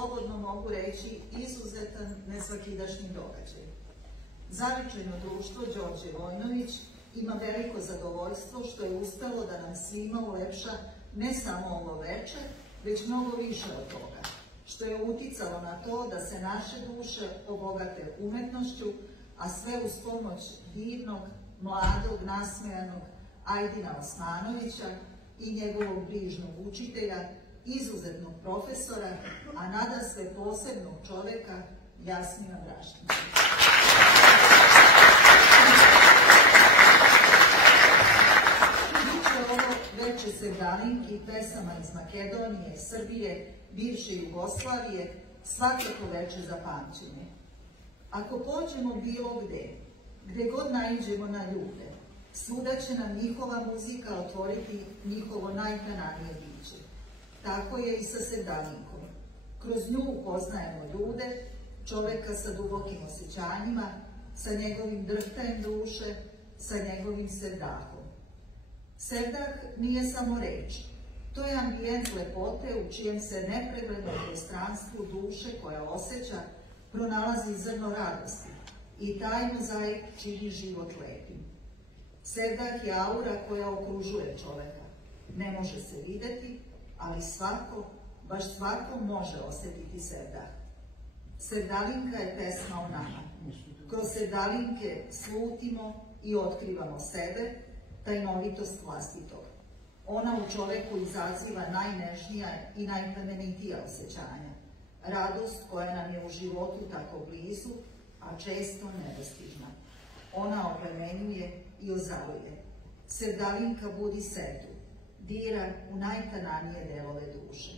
slobodno mogu reći, izuzetan nesvakidašnji događaj. Zavičajno društvo Đorđe Vojnović ima veliko zadovoljstvo što je uspelo da nam svima ulepša ne samo ovo veče, već mnogo više od toga, što je uticalo na to da se naše duše obogate umetnošću, a sve uz pomoć divnog, mladog, nasmejanog Ajdina Osmanovića i njegovog brižnog učitelja, izuzetnog profesora, a nadasve posebnog čoveka Jasmina Brašnića. Biće ovo veče sevdalinki, pesama iz Makedonije, Srbije, bivše Jugoslavije, svakako veče za pamćenje. Ako pođemo bilo gde god naiđemo na ljude, svuda će nam njihova muzika otvoriti njihovo najtananije biće. Tako je i sa sevdalinkom. Kroz nju upoznajemo ljude, čoveka sa dubokim osjećanjima, sa njegovim drhtajem duše, sa njegovim sevdahom. Sevdah nije samo reč. To je ambijent lepote u čijem se nepreglednom prostranstvu duše koja osjeća pronalazi zrno radosti i taj mozaik čini život lepim. Sevdah je aura koja okružuje čoveka. Ne može se videti, ali svako, baš svako može osjetiti sevdah. Sevdalinka je pesma o nama. Kroz sevdalinke slutimo i otkrivamo sebe, tajnovitost vlastitog. Ona u čoveku izaziva najnežnija i najplemenitija osjećanja. Radost koja nam je u životu tako blizu, a često nedostižna. Ona oplemenjuje i ozaruje. Sevdalinka budi setu, dira u najtananije delove duše.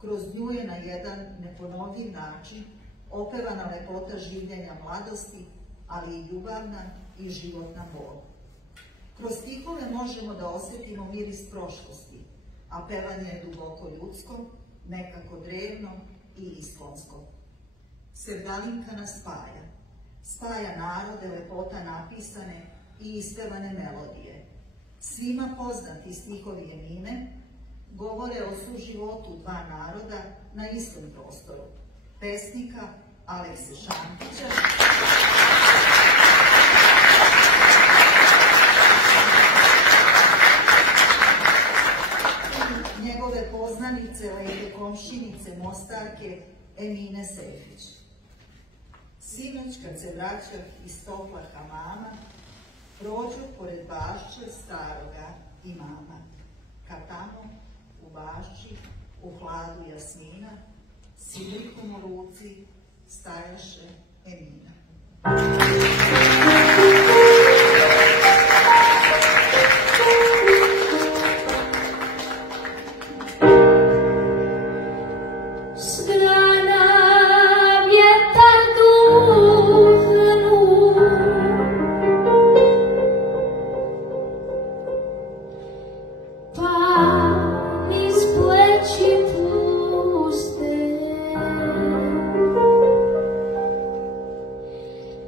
Kroz nju je na jedan neponovljiv način opevana lepota življenja mladosti, ali i ljubavna i životna bol. Kroz stihove možemo da osjetimo miris prošlosti, a pevanje je duboko ljudsko, nekako drevno i iskonsko. Sevdalinka nas spaja. Spaja narode, lepota napisane i ispevane melodije. Svima poznati stihovi Emine govore o suživotu dva naroda na istom prostoru. Pesnika Alekse Šantića i njegove poznanice, lepe komšinice, Mostarke Emine Sejfić. Sinoć kad se vraćam iz topla hamama, prođu pored bašče staroga imama. Kad tamo, u bašči, u hladu jasmina, sidrikom u ruci stajaše Emina.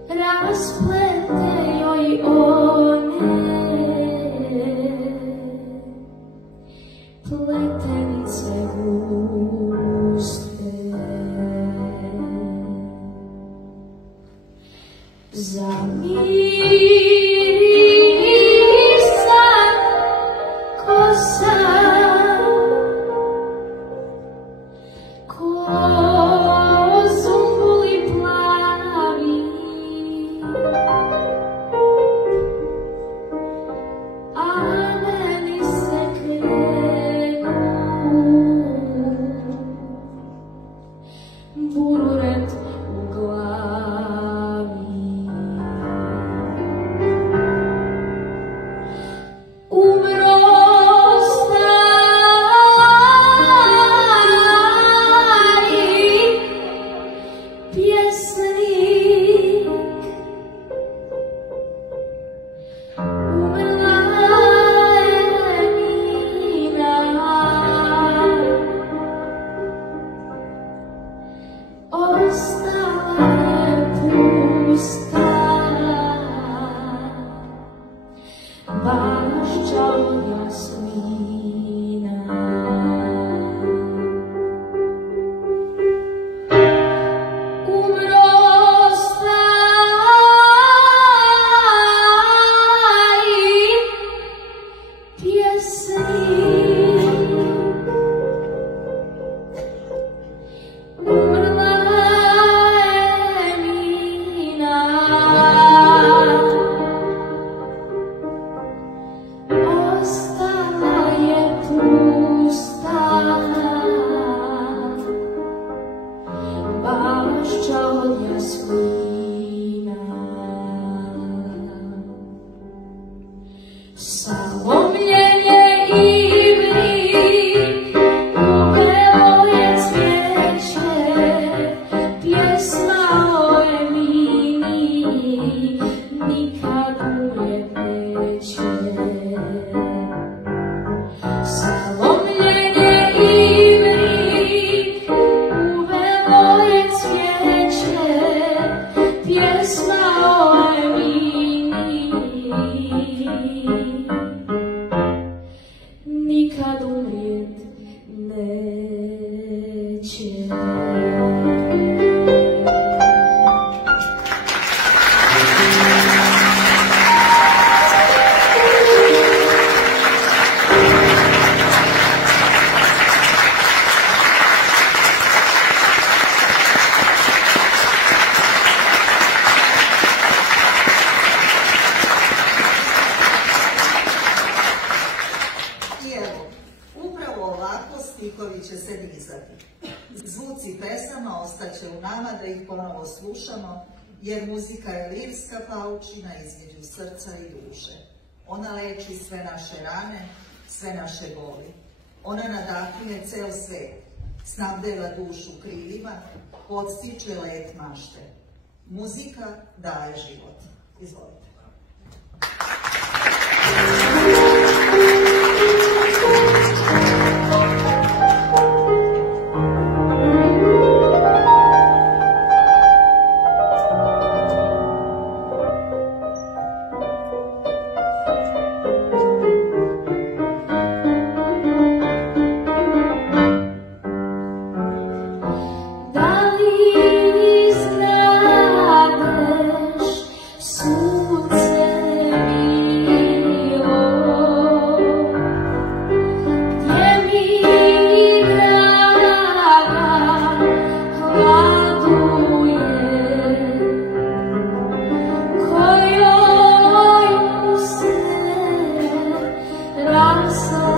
Rasple ovako stihovi će se nizati. Zvuci pesama ostaće u nama da ih ponovo slušamo, jer muzika je lirska paučina između srca i duše. Ona leči sve naše rane, sve naše boli. Ona nadahnuje ceo svet, snabdeva dušu krilima, podstiče let mašte. Muzika daje život. Izvolite. So